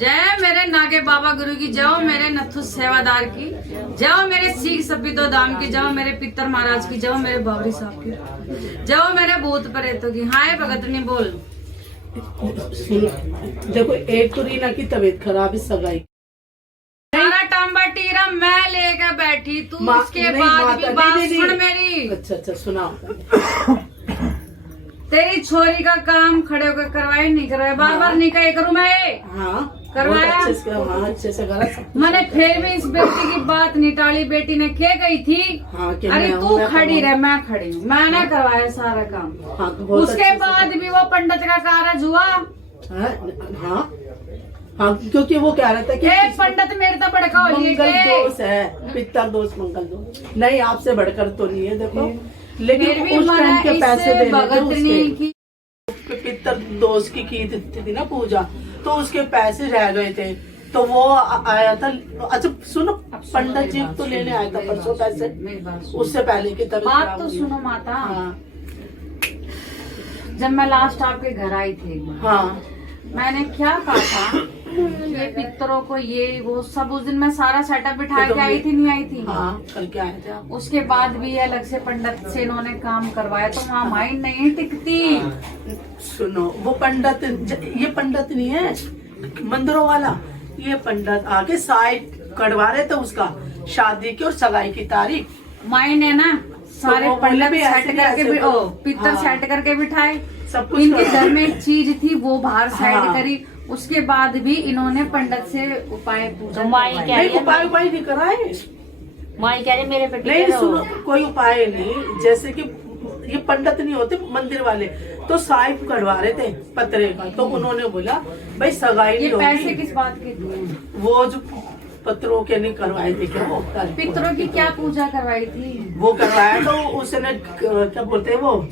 जय मेरे नागे बाबा गुरु की, जय मेरे नथु सेवादार की, जय मेरे सिख सपितो धाम की, जय मेरे पितर महाराज की, जय मेरे बाबरी साहब की, जय मेरे भूत प्रेतों की। हाय भगत नहीं बोल। देखो एक तो रीना की तबीयत खराब है, सगाई सारा टांबा टीरा मैं लेकर बैठी, तू माँ- उसके नहीं, बाद माता- भी नहीं, बात नहीं, नहीं। सुन मेरी। अच्छा अच्छा सुनाओ। तेरी छोरी का काम खड़े होकर करवाए नहीं करवाए, बार बार नहीं कहे करूँ मैं। हाँ करवाया? बहुत अच्छे से, हाँ अच्छे से करा सब। मैंने फिर भी इस बेटी की बात नहीं टाली। बेटी ने क्या गई थी, हाँ कि अरे मैं तू हूँ, मैं खड़ी करूँ। रह, मैं खड़ी हूँ, मैंने करवाया सारा काम। हाँ तो बहुत उसके अच्छे से- बाद भी वो पंडित का कारज हुआ। हाँ हाँ क्योंकि वो कह रहा था कि एक पंडित मेरे तो बड़का हो लिए मंगल के। दोष है, पितर दोष मंगल दोष नहीं, आपसे बढ़कर तो नहीं है देखो, फिर लेकिन भी उस टाइम के मैंने पैसे इससे देने थे भगत नहीं उसके, की। पितर दोष की थी ना पूजा, तो उसके पैसे रह गए थे, तो वो आया था। अच्छा सुनो, पंडित जी तो लेने आया था परसों पैसे, मेरी बात सुनो। उससे पहले की तबीयत बात खराब तो हुई। सुनो माता। हाँ जब मैं लास्ट आपके घर आई थी एक बार, हाँ मैंने क्या कहा था, ये पितरों को ये वो सब, उस दिन मैं सारा सेटअप बिठा के आई थी, नहीं आई थी। हाँ करके आए थे आप। उसके बाद भी अलग से पंडित से इन्होंने काम करवाया, तो वहाँ माइंड नहीं टिकती। सुनो वो पंडित, ये पंडित नहीं है मंदिरों वाला, ये पंडित आके साइड कटवा रहे थे उसका, शादी की और सगाई की तारीख। माइंड है ना, सारे वो बोले पंडित भी ऐसे सेट नहीं, करके ऐसे भी, करो। पितर हाँ। सेट करके बिठाए। सब कुछ इनके करवा घर में एक चीज थी, वो बाहर साइड हाँ। करी। उसके बाद भी इन्होंने पंडित से उपाय पूजा तो माई करवाई। क्या- नहीं उपाय उपाय नहीं कराए, माई कह रही मेरे बेटे नहीं सुनो कोई उपाय नहीं, जैसे कि ये पंडित नहीं होते मंदिर वाले, तो साहिब कटवा रहे थे पतरे का, तो उन्होंने बोला भाई सगाई ये नहीं पैसे होगी, किस बात के दिए? वो जो पत्रों के नहीं करवाए थे क्या वो पितरों की क्या पूजा करवाई थी? वो करवाया, तो उसने क्या बोलते हैं वो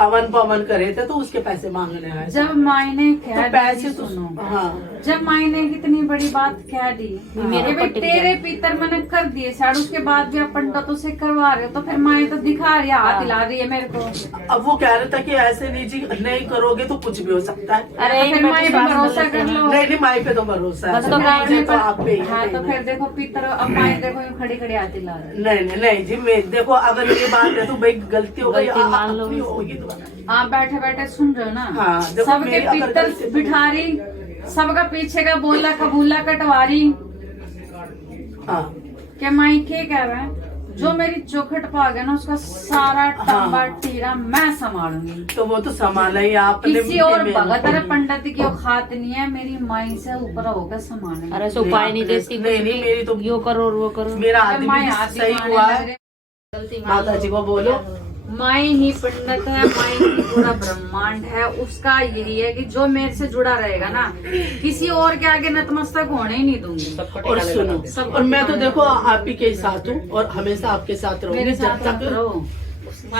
हवन पवन करे थे, तो उसके पैसे मांगने आए थे। जब मायने तो कह पैसे दी, तो सुनो, हाँ जब मायने कितनी बड़ी बात कह दी, मेरे कि भाई पट्टी तेरे पितर मैंने कर दिए साइड, उसके बाद भी आप पंडितों से करवा रहे हो, तो फिर माए तो दिखा रही है, हाथ हिला रही है मेरे को। अब वो कह रहा था कि ऐसे नहीं जी, नहीं करोगे तो कुछ भी हो सकता है। अरे फिर माए पे भरोसा कर लो। नहीं नहीं माई पे तो भरोसा है, बस तो मुझे तो आप पे ही है। हाँ, तो फिर देखो पितर, अब माए देखो यूं खड़ी खड़ी हाथ हिला रही है। नहीं नहीं नहीं जी, मैं देखो अगर ये बात है तो भाई गलती हो गई, गलती मान लो। अपनी होगी तो। आप बैठे बैठे सुन रहे हो ना, हाँ, देखो सबके मेरी अगर पितर गलती तो- बिठा रही, सबका पीछे का बोला कबूला कटवा रही। हाँ क्या माई के कह रहा है, जो मेरी चौखट पा गया ना, उसका सारा टंबा टीरा मैं संभालूंगी। तो वो तो संभाला ही आपने। किसी और भगत अरे पंडित की औकात नहीं है, मेरी माई से ऊपर होकर संभालेंगे। अरे सो उपाय नहीं देती, नहीं नहीं मेरी तो यो करो और वो करो। मेरा अरे माई आदमी हाथ सही दिखाने हुआ लग है। रहे, गलती मान माता लो। जी को बोलो, माई ही पंडित है, माई ही पूरा ब्रह्मांड है। उसका यही है कि जो मेरे से जुड़ा रहेगा ना, किसी और के आगे नतमस्तक होने ही नहीं दूंगी। और सुनो, और मैं तो देखो आप ही के साथ हूँ और हमेशा आपके साथ रहूंगी मेरे जब साथ तक रहो।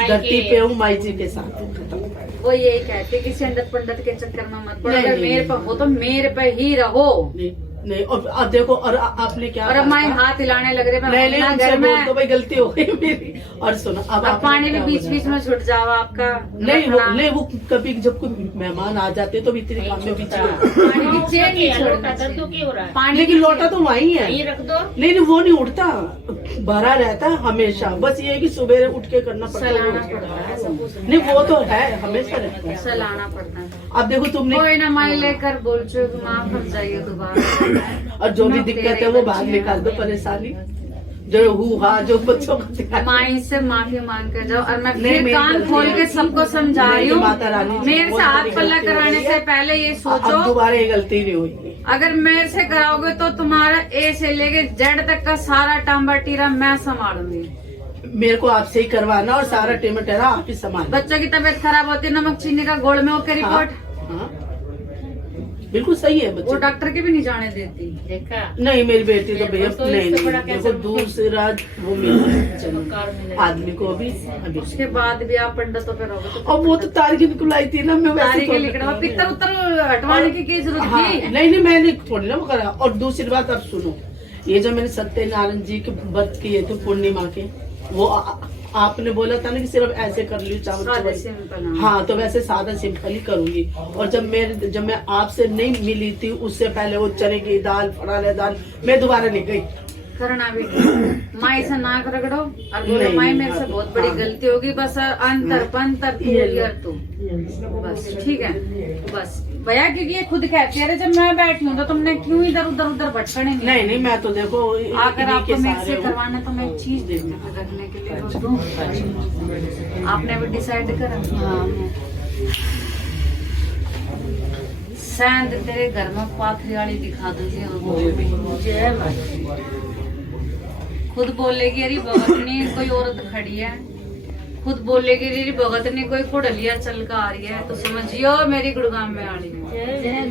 धरती पे हूँ, माई जी के साथ हूँ, खत्म। वो यही कहते, किसी अंडत पंडित के चक्कर में मत पड़ो, नहीं, अगर नहीं, मेरे पे नहीं। हो तो मेरे पे ही रहो। नहीं नहीं और अब देखो और आपने क्या और अब कहा मैं था? हाथ हिलाने लग रहे, मैं नहीं नहीं अपना उनसे घर बोल में दो भाई गलती हो गई मेरी। और सुनो अब अब आपने पानी भी क्या बीच बोला? बीच में छूट जाओ आपका नहीं रखना। नहीं वो कभी जब कोई मेहमान आ जाते तो भी इतने काम में बीच में पानी की चेन नहीं छोड़ना चाहिए। पानी लेकिन लोटा तो वही है। रख दो। नहीं वो नहीं उठता, भरा रहता है हमेशा। बस ये है कि सुबह उठ के करना पड़ता सलाना है। पड़ता है, ऐसा कुछ नहीं वो तो है हमेशा रहता है। सलाना पड़ता है। अब देखो तुमने कोई ना माई लेकर बोल चुके माफ कर जाइए दोबारा। और जो भी दिक्कत है वो बाहर निकाल दो, परेशानी जो हुआ जो बच्चों को दिक्कत। माई से माफी मांग कर जाओ। और मैं नहीं, फिर मेरी कान गलती खोल है। के सबको समझा रही नहीं, हूँ, माता रानी जी, मेरे से बहुत हाथ बड़ी पल्ला गलती हो कराने गई से है। पहले ये अब सोचो, दोबारा ये गलती नहीं हुई। अगर मेरे से कराओगे तो तुम्हारा ए से लेके जेड तक का सारा टांबा टीरा मैं संभालूंगी। मेरे को आपसे ही करवाना और सारा टेरा आप ही संभाल। बच्चों की तबीयत खराब होती है, नमक चीनी का घोल में होकर रिपोर्ट हाँ, बिल्कुल सही है वो बच्चे। डॉक्टर की भी नहीं जाने देती। देखा नहीं मेरी बेटी तो भैया तो नहीं इससे बड़ा नहीं कैसे देखो दूसरा वो मिला आदमी को भी अभी। उसके बाद भी आप पंडितों पे रहोगे तो और वो तो तारीख निकलाई थी ना, मैं वैसे तारीख थोड़ी- लिखना पित्तर उत्तर हटवाने की क्या जरूरत हाँ, थी। नहीं नहीं मैंने थोड़ी ना वो करा। और दूसरी बात अब सुनो, ये जो मैंने सत्यनारायण जी के व्रत किए थे पूर्णिमा के, वो आपने बोला था ना कि सिर्फ ऐसे कर लियो चावल सादे चावल। सिंपल, हाँ तो वैसे सादा सिंपल ही करूंगी। और जब मैं आपसे नहीं मिली थी उससे पहले वो चने की दाल फड़ाले दाल मैं दोबारा नहीं गई। करना भी माई से नाक रगड़ो और बोलो नहीं, माई नहीं, मेरे से बहुत बड़ी हाँ। गलती होगी, बस अंतर पंतर तू ये लो। यार तू बस ठीक है बस भैया, क्योंकि ये खुद कहती है जब मैं बैठी हूँ तो तुमने क्यों इधर उधर भटकने नहीं नहीं मैं तो देखो अगर इन्हीं आपको के मेरे से सहारे हूँ। करवाना तो मैं एक चीज देती हूँ रखने के लिए तो दूं। आपने अभी डिसाइड करा? हाँ सैंद तेरे घर में पाथरी वाली दिखा दूंगी और वो भी जय माता। खुद बोलेगी अरे भगतनी कोई औरत खड़ी है, खुद बोलेगी अरे भगतनी कोई कुड़लिया चल कर आ रही है तो समझियो मेरी गुड़गाम में आ रही है।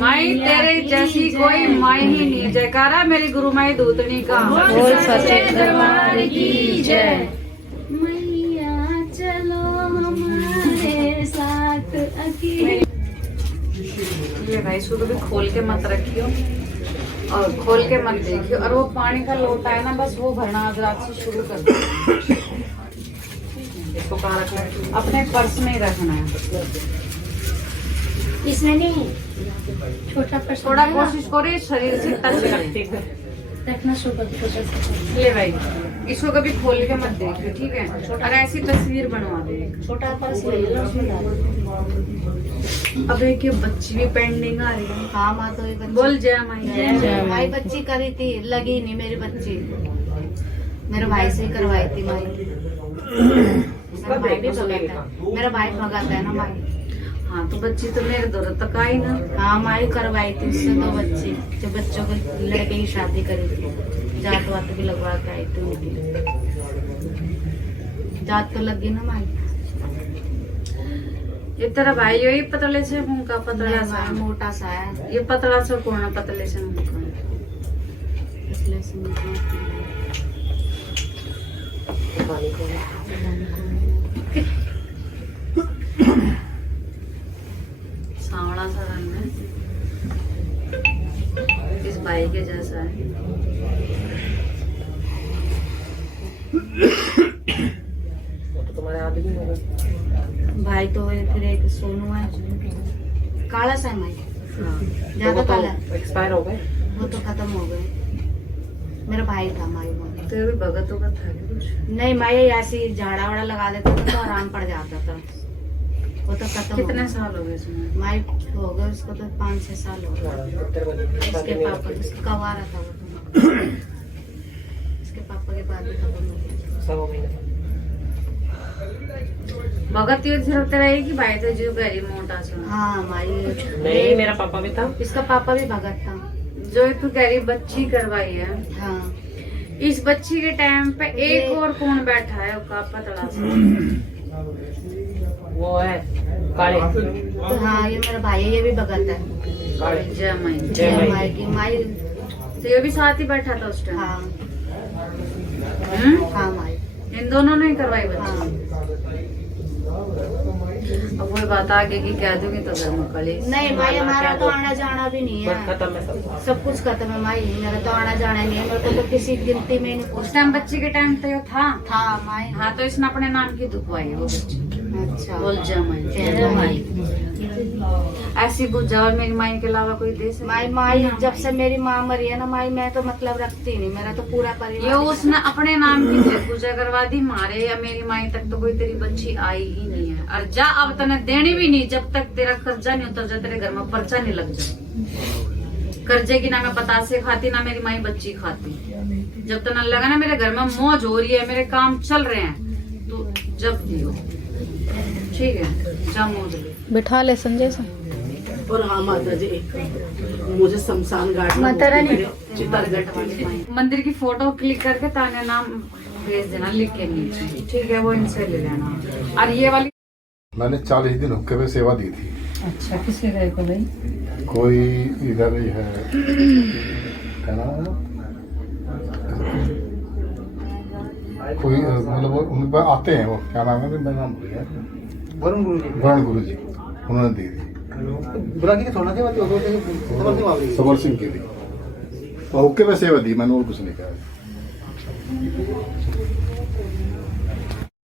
माई तेरे जैसी कोई माई ही नहीं। जयकारा मेरी गुरु माई दूतनी का। बोल सच्चे दरबार की जय। मैया चलो हमारे साथ अकेले। ये भाई शुरू भी खोल के मत रखियो और खोल के मत देखियो। और वो पानी का लोटा है ना बस वो भरना आज रात से शुरू कर दो। इसको कहाँ रखना है? अपने पर्स में ही रखना है। इसमें नहीं छोटा पर्स थोड़ा कोशिश करो शरीर से टच रखते रखना छोटा छोटा सा। ले भाई इसको कभी खोल के मत देखियो ठीक है। और ऐसी तस्वीर बनवा दे। छोटा पर्स ले लो उसमें डालो। अब एक ये बच्ची भी पेंडिंग आ रही है। हाँ माँ तो ये बच्ची बोल जय माई। माई बच्ची करी थी, लगी नहीं मेरी बच्ची। मेरे भाई से ही करवाई थी माई। मेरा भाई भी भगत है, मेरा भाई भगत है ना माई। हाँ तो बच्ची तो मेरे दौर तक आई ना। हाँ माई करवाई थी उससे 2 बच्ची, जो बच्चों को लड़के की शादी करी थी। जात वात भी लगवा के आई थी उनकी। जात तो लगी ना माई। ये तेरा भाई यही पतले से मुंह का पतला सा माई मोटा सा है ये पतला सा कौन है पतले से मुंह का? इसलिए से मोटा। सांवला सा रंग है, इस भाई के जैसा है। भाई तो फिर एक सोनू है, काला सा है माई। ज्यादा काला एक्सपायर हो गए। वो तो खत्म हो गए। मेरा भाई था माई में। तो भी भगतों का था क्या कुछ? नहीं माई ऐसी झाड़ा वाड़ा लगा देता था तो आराम पड़ जाता था। वो तो खत्म हो कितने गया। साल हो गए इसमें? माई हो गए उसको तो 5-6 साल हो गए। उसके पापा उसका कवारा था वो तो। उसके पापा के बाद भी खत्म हो गया। भगत ये सिर्फ तेरा एक ही भाई था जो गरीब मोटा सा? हाँ माई नहीं मेरा पापा भी था। इसका पापा भी भगत था। जो तू गरीब बच्ची करवाई है, हाँ इस बच्ची के टाइम पे एक और कौन बैठा है उसका पतला सा? वो है काले। तो हाँ ये मेरा भाई है, ये भी भगत है। जय माई। जय माई। माई की माई। तो ये भी साथ ही बैठा था उस टाइम? हाँ हम्म? हाँ माई। इन दोनों ने ही करवाई हाँ बच्ची। अब वही बात आगे की कह दूंगी तो घर में कलेश। नहीं माई हमारा तो आना जाना भी नहीं है, खत्म है सब। सब कुछ खत्म है माई, मेरा तो आना जाना नहीं है, मेरे को तो किसी गिनती में नहीं उस टाइम बच्ची के टाइम तो था। था माई। हाँ तो इसने अपने नाम की दुखवाई वो बच्ची। अच्छा बोल जा माई ऐसी बुझा और मेरी माई के अलावा कोई दे सकता? माई जब से मेरी माँ मरी है ना माई, मैं तो मतलब रखती नहीं, मेरा तो पूरा ये परिवार। उसने अपने नाम की पूजा करवा दी, मारे या मेरी माई तक तो कोई तेरी बच्ची आई ही नहीं है। और जा अब तने देनी भी नहीं, जब तक तेरा कर्जा नहीं उतर जा, तेरे घर में पर्चा नहीं लग जाए। कर्जे की ना मैं पतासे खाती ना मेरी माई बच्ची खाती। जब तक लगा ना मेरे घर में मौज हो रही है, मेरे काम चल रहे हैं, तो जब दियो ठीक है, जा मौज ले। बिठा ले संजय से। और हाँ माता जी, एक मुझे शमशान घाट में माता रानी। चित्तरगढ़ वाली माई। मंदिर की फोटो क्लिक करके ताने नाम भेज देना लिख के नीचे, ठीक है, वो इनसे ले लेना। और ये वाली मैंने 40 दिन हुक्के पे सेवा दी थी। अच्छा, किसके गए को भाई? कोई इधर ही है, क्या नाम है? कोई मतलब वो उनके पास आते हैं, वो क्या नाम है, मैं नाम भूल गया। वरुण गुरु जी। वरुण गुरु जी, उन्होंने दी थी। बुराकी के सोना के बाद सबर सिंह की दी, और हुक्के पे सेवा दी मैंने, और कुछ नहीं कहा।